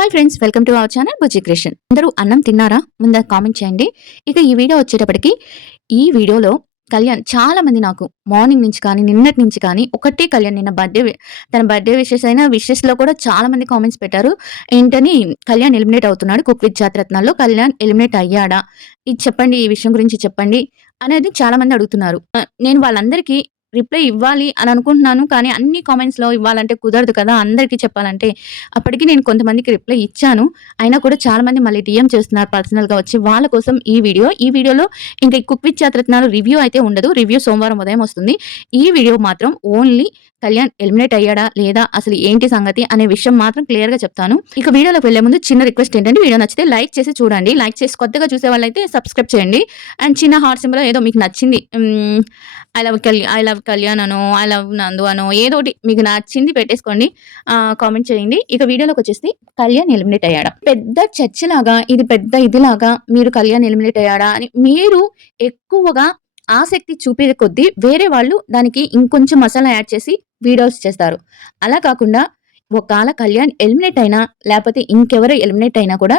Hi friends, welcome to our channel Bujji creation. అందరూ అన్నం తిన్నారా? ముందు కామెంట్ చేయండి. ఇక ఈ వీడియో వచ్చేటప్పటికి ఈ వీడియోలో కళ్యాణ్ చాలా మంది నాకు మార్నింగ్ నుంచి కానీ నిన్నటి నుంచి కానీ ఒకటే కళ్యాణ్ నిన్న తన బర్త్డే విషెస్ అయినా విషెస్లో కూడా చాలా మంది కామెంట్స్ పెట్టారు. ఏంటని కళ్యాణ్ ఎలిమినేట్ అవుతున్నాడు కుక్ విత్ జాతిరత్నాల్లో, కళ్యాణ్ ఎలిమినేట్ అయ్యాడా, ఇది చెప్పండి, ఈ విషయం గురించి చెప్పండి అనేది చాలా మంది అడుగుతున్నారు. నేను వాళ్ళందరికీ రిప్లై ఇవ్వాలి అని అనుకుంటున్నాను. కానీ అన్ని కామెంట్స్‌లో ఇవ్వాలంటే కుదరదు కదా! అందరికీ చెప్పాలంటే. అప్పటికి నేను కొంతమందికి రిప్లై ఇచ్చాను. అయినా కూడా చాలా మంది మళ్ళీ డీఎం చేస్తున్నారు పర్సనల్‌గా వచ్చి. వాళ్ళ కోసం ఈ వీడియో. ఈ వీడియోలో ఇంకా ఈ కుక్ విత్ జాతిరత్నాలు రివ్యూ అయితే ఉండదు. రివ్యూ సోమవారం ఉదయం వస్తుంది. ఈ వీడియో మాత్రం ఓన్లీ కళ్యాణ్ ఎలిమినేట్ అయ్యాడా లేదా, అసలు ఏంటి సంగతి అనే విషయం మాత్రం క్లియర్‌గా చెప్తాను. ఇక వీడియోలోకి వెళ్లే ముందు చిన్న రిక్వెస్ట్ ఏంటంటే, వీడియో నచ్చితే లైక్ చేసి చూడండి. లైక్ చేసి కొత్తగా చూసే వాళ్ళైతే సబ్స్క్రైబ్ చేయండి. అండ్ చిన్న హార్ట్ సింబల్ ఏదో మీకు నచ్చింది, ఐ లవ్ కళ్యాణ్ అనో, ఐ లవ్ నందు అనో, ఏదో ఒకటి మీకు నచ్చింది పెట్టేసుకోండి. కామెంట్ చేయండి. ఇక వీడియోలోకి వచ్చేసి కళ్యాణ్ ఎలిమినేట్ అయ్యాడా, పెద్ద చర్చలాగా ఇది పెద్ద ఇదిలాగా మీరు కళ్యాణ్ ఎలిమినేట్ అయ్యాడా అని మీరు ఎక్కువగా ఆసక్తి చూపే కొద్దీ వేరే వాళ్ళు దానికి ఇంకొంచెం మసాలా యాడ్ చేసి వీడియోస్ చేస్తారు. అలా కాకుండా ఒకవేళ కళ్యాణ్ ఎలిమినేట్ అయినా లేకపోతే ఇంకెవరు ఎలిమినేట్ అయినా కూడా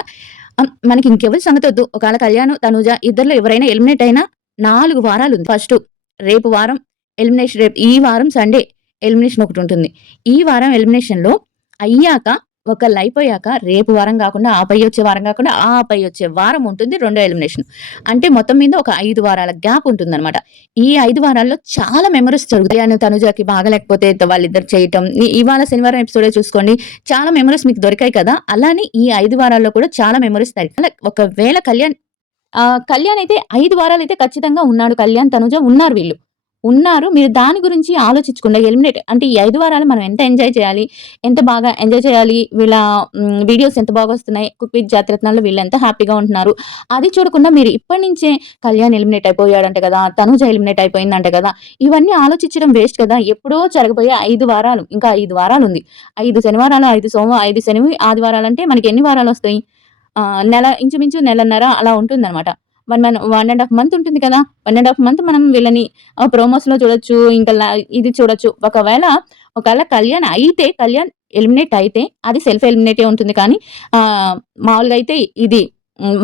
మనకి ఇంకెవరి సంగతి వద్దు. ఒకవేళ కళ్యాణ్ తనుజ ఇద్దరిలో ఎవరైనా ఎలిమినేట్ అయినా 4 వారాలు ఉంది. ఫస్ట్ రేపు వారం ఎలిమినేషన్, రేపు ఈ వారం సండే ఎలిమినేషన్ ఒకటి ఉంటుంది. ఈ వారం ఎలిమినేషన్‌లో అయ్యాక ఒకళ్ళు అయిపోయాక రేపు వారం కాకుండా ఆపై వచ్చే వారం కాకుండా ఆపై వచ్చే వారం ఉంటుంది రెండో ఎలిమినేషన్. అంటే మొత్తం మీద ఒక 5 వారాల గ్యాప్ ఉంటుందన్నమాట. ఈ 5 వారాల్లో చాలా మెమరీస్ జరుగుతాయి. అని తనుజకి బాగలేకపోతే వాళ్ళిద్దరు చేయటం, ఇవాళ శనివారం ఎపిసోడే చూసుకోండి, చాలా మెమరీస్ మీకు దొరికాయి కదా. అలానే ఈ 5 వారాల్లో కూడా చాలా మెమరీస్ దొరికాయి. ఒకవేళ కళ్యాణ్ అయితే 5 వారాలు అయితే ఖచ్చితంగా ఉన్నాడు. కళ్యాణ్ తనుజ ఉన్నారు, వీళ్ళు ఉన్నారు. మీరు దాని గురించి ఆలోచించకుండా ఎలిమినేట్ అంటే ఈ 5 వారాలు మనం ఎంత ఎంజాయ్ చేయాలి, ఎంత బాగా ఎంజాయ్ చేయాలి, వీళ్ళ వీడియోస్ ఎంత బాగా వస్తున్నాయి, కుక్ విత్ జాతిరత్నాల్లో వీళ్ళు ఎంత హ్యాపీగా ఉంటున్నారు, అది చూడకుండా మీరు ఇప్పటి నుంచే కళ్యాణ్ ఎలిమినేట్ అయిపోయాడంట కదా, తనుజ ఎలిమినేట్ అయిపోయిందంట కదా, ఇవన్నీ ఆలోచించడం వేస్ట్ కదా. ఎప్పుడో జరగబోయే 5 వారాలు, ఇంకా 5 వారాలు ఉంది. 5 శనివారాలు, 5 శని ఆదివారాలు అంటే మనకి ఎన్ని వారాలు వస్తాయి? ఇంచుమించు నెలన్నర అలా ఉంటుందన్నమాట. 1.5 మంత్ ఉంటుంది కదా. 1.5 మంత్ మనం వీళ్ళని ప్రోమోస్‌లో చూడొచ్చు. ఇంకా ఇది చూడొచ్చు. ఒకవేళ కళ్యాణ్ ఎలిమినేట్ అయితే అది సెల్ఫ్ ఎలిమినేటే ఉంటుంది. కానీ మామూలుగా అయితే ఇది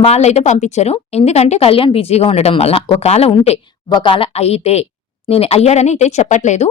వాళ్ళైతే పంపించరు. ఎందుకంటే కళ్యాణ్ బిజీగా ఉండడం వల్ల. ఒకవేళ అయితే నేను అయ్యాడని అయితే చెప్పట్లేదు.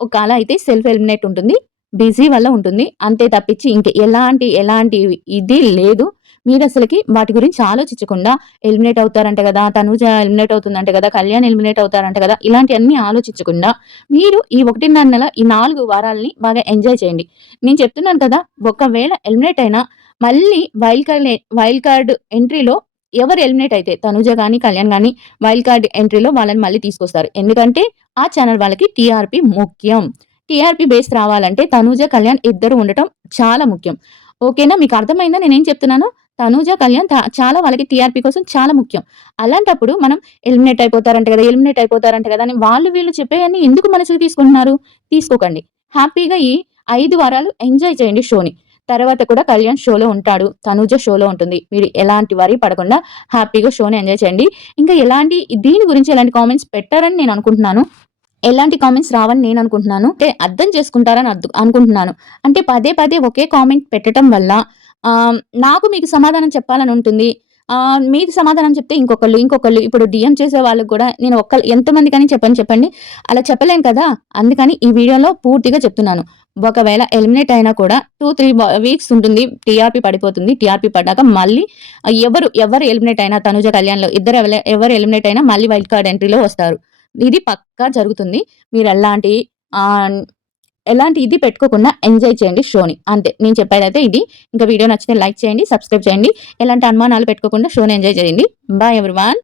ఒకవేళ అయితే సెల్ఫ్ ఎలిమినేట్ ఉంటుంది. బిజీ వల్ల ఉంటుంది. అంతే తప్పించి ఇంక ఎలాంటి ఇది లేదు. మీరసలకి వాటి గురించి ఆలోచించకుండా ఎలిమినేట్ అవుతారంట కదా, తనుజ ఎలిమినేట్ అవుతుందంట కదా, కళ్యాణ్ ఎలిమినేట్ అవుతారంట కదా, ఇలాంటివన్నీ ఆలోచించకుండా మీరు ఈ 1.5 నెల ఈ 4 వారాలని బాగా ఎంజాయ్ చేయండి. నేను చెప్తున్నాను కదా, ఒకవేళ ఎలిమినేట్ అయినా మళ్ళీ వైల్డ్ కార్డ్ ఎంట్రీలో ఎవరు ఎలిమినేట్ అయితే తనుజ గాని, కళ్యాణ్ గాని వైల్డ్ కార్డ్ ఎంట్రీలో వాళ్ళని మళ్ళీ తీసుకొస్తారు. ఎందుకంటే ఆ ఛానల్ వాళ్ళకి టీఆర్పీ ముఖ్యం. టీఆర్పీ బేస్ రావాలంటే తనుజ, కళ్యాణ్ ఇద్దరు ఉండటం చాలా ముఖ్యం. ఓకేనా? మీకు అర్థమైందా నేనేం చెప్తున్నానో? తనూజ, కళ్యాణ్ చాలా వాళ్ళకి టీఆర్పీ కోసం చాలా ముఖ్యం. అలాంటప్పుడు మనం ఎలిమినేట్ అయిపోతారంట కదా అని వీళ్ళు చెప్పేయన్నీ ఎందుకు మనసుకు తీసుకుంటున్నారు? తీసుకోకండి. హ్యాపీగా ఈ 5 వారాలు ఎంజాయ్ చేయండి షోని. తర్వాత కూడా కళ్యాణ్ షోలో ఉంటాడు, తనూజ షోలో ఉంటుంది. మీరు ఎలాంటి వరీ పడకుండా హ్యాపీగా షోని ఎంజాయ్ చేయండి. ఇంకా దీని గురించి ఎలాంటి కామెంట్స్ పెట్టారని నేను అనుకుంటున్నాను. ఎలాంటి కామెంట్స్ రావని నేను అనుకుంటున్నాను. అంటే అర్థం చేసుకుంటారని అనుకుంటున్నాను. అంటే పదే ఒకే కామెంట్ పెట్టడం వల్ల నాకు మీకు సమాధానం చెప్పాలని ఉంటుంది. మీకు సమాధానం చెప్తే ఇంకొకళ్ళు ఇప్పుడు డీఎం చేసే వాళ్ళకి కూడా నేను ఎంతమందికని చెప్పండి. అలా చెప్పలేను కదా. అందుకని ఈ వీడియోలో పూర్తిగా చెప్తున్నాను. ఒకవేళ ఎలిమినేట్ అయినా కూడా 2-3 వీక్స్ ఉంటుంది. టీఆర్పీ పడిపోతుంది. టీఆర్పీ పడ్డాక మళ్ళీ ఎవరు ఎలిమినేట్ అయినా తనుజ, కళ్యాణ్‌లో ఎవరు ఎలిమినేట్ అయినా మళ్ళీ వైల్డ్ కార్డ్ ఎంట్రీలో వస్తారు. ఇది పక్కా జరుగుతుంది. మీరు ఎలాంటి ఇది పెట్టుకోకుండా ఎంజాయ్ చేయండి షోని. అంతే నేను చెప్పేదైతే ఇది. ఇంకా వీడియో నచ్చితే లైక్ చేయండి, సబ్స్క్రైబ్ చేయండి. ఎలాంటి అనుమానాలు పెట్టుకోకుండా షోని ఎంజాయ్ చేయండి. Bye everyone.